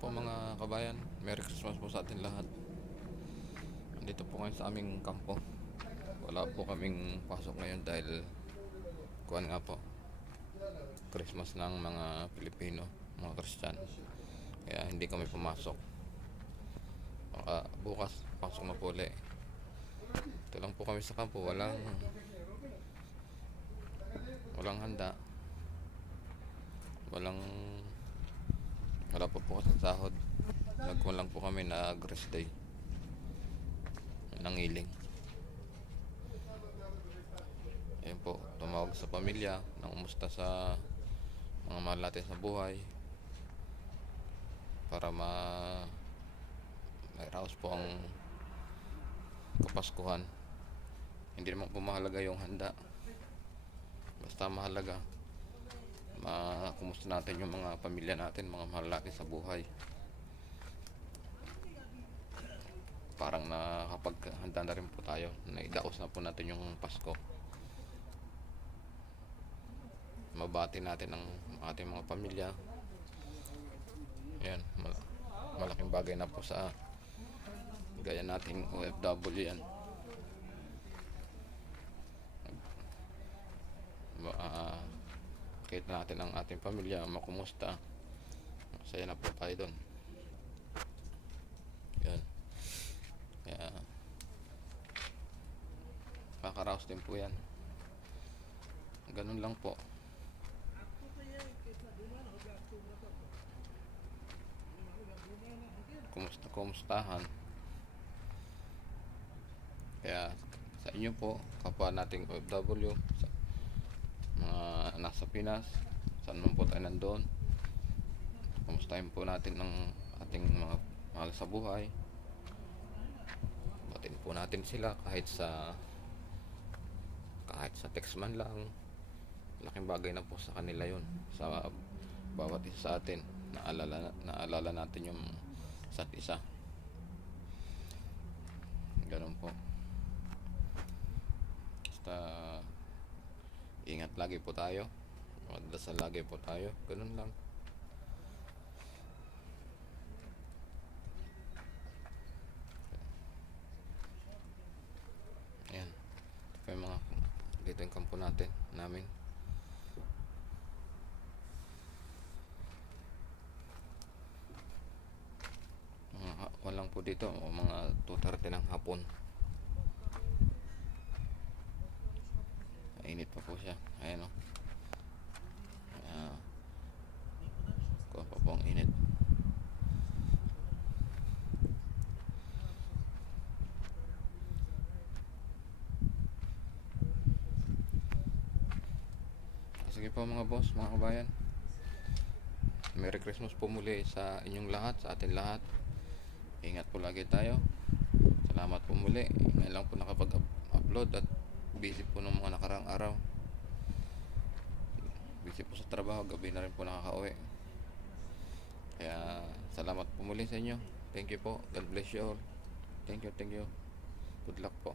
po mga kabayan, Merry Christmas po sa atin lahat. Dito po ngayon sa aming kampo. Wala po kaming pasok ngayon dahil kuwan nga po, Christmas ng mga Pilipino, mga Christian. Kaya hindi kami pumasok. Baka bukas pasok na po ulit. Ito lang po kami sa kampo, walang handa. Wala pa po kasi sahod. Nagkuhan lang po kami na rest day. Nangiling. Ayun po, tumawag sa pamilya, nangumusta sa mga mahal natin sa buhay para mairaos po ang Kapaskuhan. Hindi naman po mahalaga yung handa, basta mahalaga kumusta natin yung mga pamilya natin, mga mahal natin sa buhay. Parang nakapaghanda na rin po tayo, naidaos na po natin yung Pasko. Mabati natin ang ating mga pamilya. Yan, malaking bagay na po sa gaya nating OFW yan. Kita natin ang ating pamilya, makumusta, masaya na po tayo doon. Yan, kaya kakaraos din po yan. Ganun lang po. Kumustahan. Kaya sa inyo po, kapwa nating OFW, mga nasa Pinas, saan man po tayo nandoon, kumustahin po natin ang ating mga mahal sa buhay. Batiin po natin sila kahit sa text man lang. Laking bagay na po sa kanila yun, sa bawat isa sa atin. Naalala natin yung isa't isa. Ganun po. Basta ingat lagi po tayo, magdasal lagi po tayo, ganun lang. Ayan, ito yung mga dito yung kampo namin. Walang po dito, mga 2:30 ng hapon. Init pa po siya. Ayan o. Kuha pa po ang init. Sige po mga boss, mga kabayan, Merry Christmas po muli sa inyong lahat, sa atin lahat. Ingat po lagi tayo. Salamat po muli. Ngayon lang po nakapag-upload at busy po ng mga nakarang araw. Busy po sa trabaho, gabi na rin po nakaka-uwi. Kaya salamat po muli sa inyo. Thank you po. God bless you all. Thank you. Good luck po.